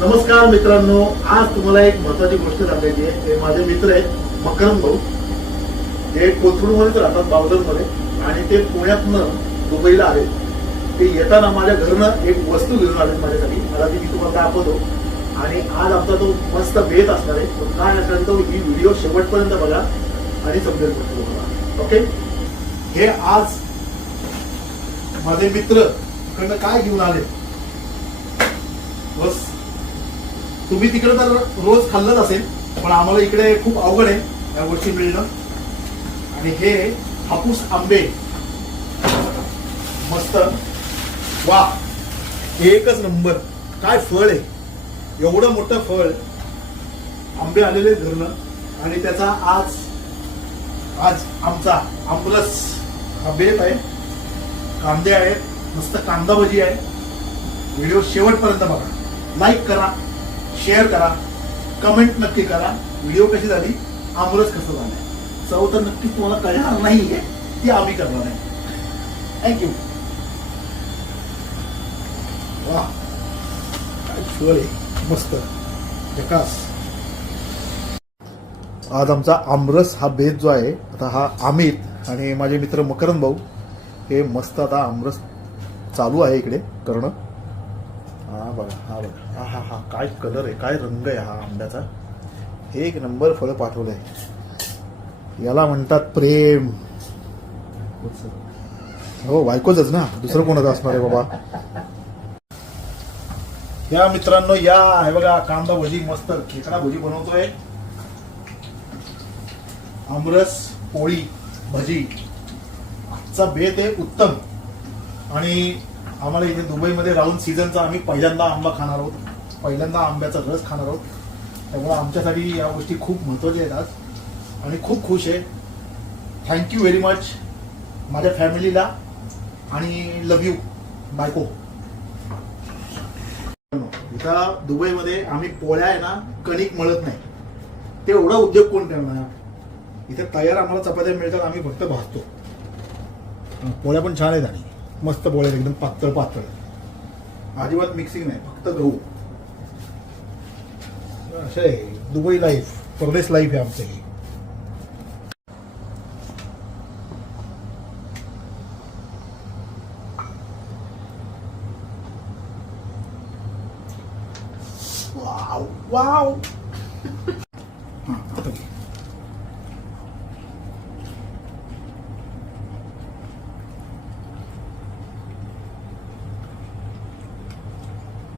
नमस्कार मित्रांनो, आज तुम्हाला एक महत्वाची गोष्ट सांगायची आहे. हे माझे मित्र आहेत मकरम भाऊ. ते कोथरूडमध्येच राहतात, बावधनमध्ये, आणि ते पुण्यातनं दुबईला आले. ते येताना माझ्या घरनं एक वस्तू घेऊन आले माझ्यासाठी. मला ती मी तुम्हाला दाखवतो. आणि आज आमचा तो मस्त बेत असणार आहे. तो काय असणार तो ही व्हिडिओ शेवटपर्यंत बघा आणि समजेल तुम्हाला. ओके, हे आज माझे मित्र इकडनं काय घेऊन आले. बस, तुम्ही तिकडे तर रोज खाल्लंच असेल, पण आम्हाला इकडे खूप अवघड आहे या गोष्टी मिळणं. आणि हे हापूस आंबे, मस्त, वा, एकच नंबर. काय फळ आहे, एवढं मोठं फळ. आंबे आलेले घरनं आणि त्याचा आज आमचा आमरस हा बेत आहे. कांदे आहेत, मस्त कांदा भजी आहे. व्हिडिओ शेवटपर्यंत बघा, लाईक करा, शेअर करा, कमेंट नक्की करा. व्हिडिओ कशी झाली, आमरस कसं झालंय, चव तर नक्की तुम्हाला कळणार नाहीये, ती आम्ही करणार आहे. थँक्यू. वा, काय फळ आहे, मस्त, झकास. आज आमचा आमरस हा बेत जो आहे, आता हा अमित आणि माझे मित्र मकरंद भाऊ हे मस्त आता आमरस चालू आहे इकडे करणं. हा बघा, हा बघा, हा हा हा, काय कलर आहे, काय रंग आहे हा आंब्याचा. एक नंबर फळ पाठवलंय. याला म्हणतात प्रेम. हो, बायकोच ना, दुसरं कोणाचं असणार आहे बाबा. या मित्रांनो, या, हे बघा कांदा भजी, मस्त खेकडा भजी बनवतोय. आमरस, पोळी, भजी, आजचा बेत आहे उत्तम. आणि आम्हाला इथे दुबईमध्ये राहून सीझनचा आम्ही पहिल्यांदा आंबा खाणार आहोत, पहिल्यांदा आंब्याचा रस खाणार आहोत. त्यामुळे आमच्यासाठी या गोष्टी खूप महत्त्वाच्या आहेत आज, आणि खूप खुश आहे. थँक्यू व्हेरी मच माझ्या फॅमिलीला, आणि लव्ह यू बायको. इथं दुबईमध्ये आम्ही पोळ्या आहे ना, कणिक मळत नाही. ते एवढा उद्योग कोण करणार. इथे तयार आम्हाला चपात्या मिळतात, आम्ही फक्त भाजतो. पोळ्या पण छान आहेत आणि मस्त पोळ्या, एकदम पातळ पातळ, अजिबात मिक्सिंग नाही, फक्त गहू. असं आहे दुबई लाईफ, परदेश लाईफ आहे आमचं हे. Wow wow.